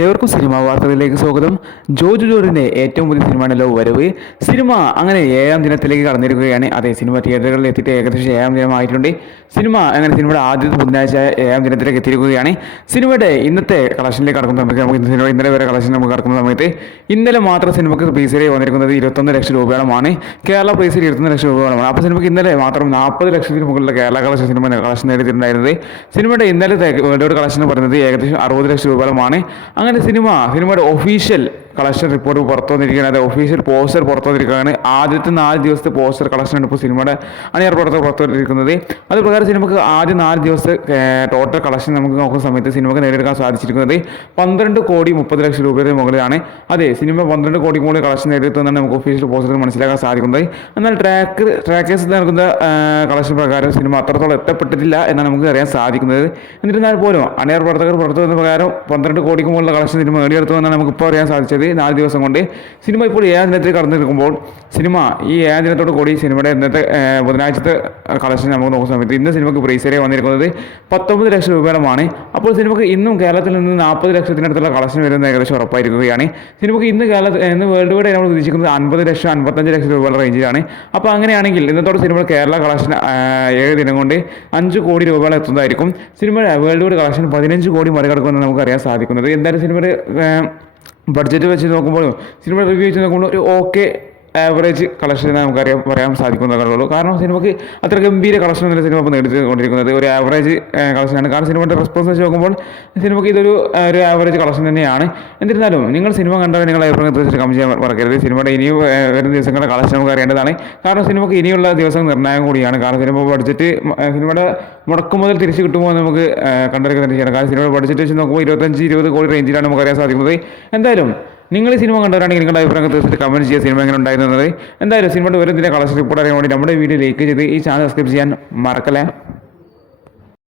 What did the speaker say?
ഏവർക്കും സിനിമാ വാർത്തകളിലേക്ക് സ്വാഗതം. ജോജു ജോർജിന്റെ ഏറ്റവും പുതിയ സിനിമയാണല്ലോ വരവ്. സിനിമ അങ്ങനെ 7ാം ദിനത്തിലേക്ക് കടന്നിരിക്കുകയാണ്. അതെ, സിനിമ തിയേറ്ററുകളിൽ എത്തിയിട്ട് ഏകദേശം 7ാം ദിനമായിട്ടുണ്ട്. സിനിമയുടെ ആദ്യത്തെ ബുധനാഴ്ച 7ാം ദിനത്തിലേക്ക് എത്തിയിരിക്കുകയാണ്. സിനിമയുടെ ഇന്നത്തെ കളക്ഷനിലേക്ക് കടക്കുന്ന സമയത്ത് നമുക്ക് ഇന്നലെ വരെ കളക്ഷൻ നമുക്ക് കടക്കുന്ന സമയത്ത് ഇന്നലെ മാത്രം സിനിമക്ക് പ്രൈസ് വന്നിരിക്കുന്നത് 21 ലക്ഷം രൂപയോളമാണ്. കേരള പ്രൈസ് 21 ലക്ഷം രൂപയോളമാണ്. അപ്പോൾ സിനിമയ്ക്ക് ഇന്നലെ മാത്രം 40 ലക്ഷത്തിന് മുകളിലുള്ള കേരള കളക്ഷൻ കളക്ഷൻ നേടിയിട്ടുണ്ടായിരുന്നത്. സിനിമയുടെ ഇന്നലത്തെ വേൾഡ് കളക്ഷൻ പറയുന്നത് ഏകദേശം 60 ലക്ഷം രൂപയോളമാണ്. അങ്ങനെ സിനിമയുടെ ഒഫീഷ്യൽ കളക്ഷൻ റിപ്പോർട്ട് പുറത്തു വന്നിരിക്കുകയാണ്. അത് ഒഫീഷ്യൽ പോസ്റ്റർ പുറത്തു വന്നിരിക്കുകയാണ്. ആദ്യത്തെ 4 ദിവസത്തെ പോസ്റ്റർ കളക്ഷനാണ് ഇപ്പോൾ സിനിമയുടെ അണിയർ പുറത്തു വന്നിരിക്കുന്നത്. അത് പ്രകാരം സിനിമക്ക് ആദ്യ 4 ദിവസത്തെ ടോട്ടൽ കളക്ഷൻ നമുക്ക് നോക്കുന്ന സമയത്ത് സിനിമക്ക് നേടിയെടുക്കാൻ സാധിച്ചിരിക്കുന്നത് 12 കോടി 30 ലക്ഷം രൂപയുടെ മുകളിലാണ്. അതെ, സിനിമ 12 കോടി മുകളിൽ കളക്ഷൻ നേടിയെടുത്തെന്നാണ് നമുക്ക് ഒഫീഷ്യൽ പോസ്റ്ററിൽ മനസ്സിലാക്കാൻ സാധിക്കുന്നത്. എന്നാൽ ട്രാക്കേഴ്സ് നൽകുന്ന കളക്ഷൻ പ്രകാരം സിനിമ അത്രത്തോളം എത്തപ്പെട്ടിട്ടില്ല എന്നാണ് നമുക്ക് അറിയാൻ സാധിക്കുന്നത്. എന്നിരുന്നാൽ പോലും അണിയർ പ്രവർത്തകർ പുറത്തു വന്ന പ്രകാരം 12 കോടിക്ക് മുകളിലുള്ള കളക്ഷൻ സിനിമ നേടിയെടുത്തു എന്നാണ് നമുക്ക് ഇപ്പോൾ അറിയാൻ സാധിച്ചത്. 4 ദിവസം കൊണ്ട് സിനിമ ഇപ്പോൾ 7ാം ദിനത്തിൽ കടന്നിരിക്കുമ്പോൾ സിനിമ ഈ 7ാം ദിനത്തോട് കൂടി സിനിമയുടെ ഇന്നത്തെ ബുധനാഴ്ചത്തെ കളക്ഷൻ നമുക്ക് നോക്കുന്ന സമയത്ത് ഇന്ന് സിനിമയ്ക്ക് പ്രൈസ് വന്നിരിക്കുന്നത് 19 ലക്ഷം രൂപയോളമാണ്. അപ്പോൾ സിനിമയ്ക്ക് ഇന്നും കേരളത്തിൽ നിന്ന് 40 ലക്ഷത്തിനടുത്തുള്ള കളക്ഷൻ വരുന്നത് ഏകദേശം ഉറപ്പായിരിക്കുകയാണ്. സിനിമയ്ക്ക് ഇന്ന് വേൾഡ് വൈഡ് നമ്മൾ ഉദ്ദേശിക്കുന്നത് 50 ലക്ഷം 55 ലക്ഷം രൂപയുടെ റേഞ്ചിലാണ്. അപ്പോൾ അങ്ങനെയാണെങ്കിൽ ഇന്നത്തോടെ സിനിമ കേരള കളക്ഷൻ 7 ദിനം കൊണ്ട് 5 കോടി രൂപയോളം എത്തുന്നതായിരിക്കും. സിനിമയുടെ വേൾഡ് വൈഡ് കളക്ഷൻ 15 കോടി മറികടക്കുമെന്ന് നമുക്ക് അറിയാൻ സാധിക്കുന്നത്. എന്തായാലും സിനിമയുടെ ബഡ്ജറ്റ് വെച്ച് നോക്കുമ്പോൾ സിനിമ റിവ്യൂ വെച്ച് നോക്കുമ്പോൾ ഒരു ഓക്കെ ആവറേജ് കളക്ഷൻ നമുക്ക് പറയാൻ സാധിക്കുന്നതേ. കാരണം സിനിമയ്ക്ക് അത്ര ഗംഭീര കളക്ഷൻ ഒന്നും സിനിമ ഇപ്പോൾ നേടിക്കൊണ്ടിരിക്കുന്നത് ഒരു ആവറേജ് കളക്ഷനാണ്. കാരണം സിനിമയുടെ റെസ്പോൺസ് വെച്ച് നോക്കുമ്പോൾ സിനിമയ്ക്ക് ഇതൊരു ആവറേജ് കളക്ഷൻ തന്നെയാണ്. എന്നിരുന്നാലും നിങ്ങൾ സിനിമ കണ്ടാൽ നിങ്ങളുടെ അഭിപ്രായം തീർച്ചയായിട്ടും കമന്റ് ചെയ്യാൻ മറക്കരുത്. സിനിമയുടെ ഇനിയും വരുന്ന ദിവസങ്ങളുടെ കളക്ഷൻ നമുക്ക് അറിയേണ്ടതാണ്. കാരണം സിനിമയ്ക്ക് ഇനിയുള്ള ദിവസം നിർണായകം കൂടിയാണ്. കാരണം സിനിമയുടെ മുടക്കം മുതൽ തിരിച്ചു കിട്ടുമ്പോൾ നമുക്ക് കണ്ടെടുക്കുക തന്നെ ചെയ്യണം. കാരണം സിനിമയുടെ ബഡ്ജറ്റ് വെച്ച് നോക്കുമ്പോൾ 25-20 കോടി റേഞ്ചിലാണ് നമുക്ക് അറിയാൻ സാധിക്കുന്നത്. എന്തായാലും നിങ്ങൾ ഈ സിനിമ കണ്ടവരാണെങ്കിൽ നിങ്ങളുടെ അഭിപ്രായം തീർച്ചയായിട്ടും കമന്റ് ചെയ്യുക. സിനിമ എങ്ങനെ ഉണ്ടായിരുന്നത്. എന്തായാലും സിനിമയുടെ വരുന്നതിൻ്റെ കളക്ഷൻ റിപ്പോർട്ട് അറിയാൻ വേണ്ടി നമ്മുടെ വീഡിയോ ലൈക്ക് ചെയ്ത് ഈ ചാനൽ സബ്സ്ക്രൈബ് ചെയ്യാൻ മറക്കല്ലേ.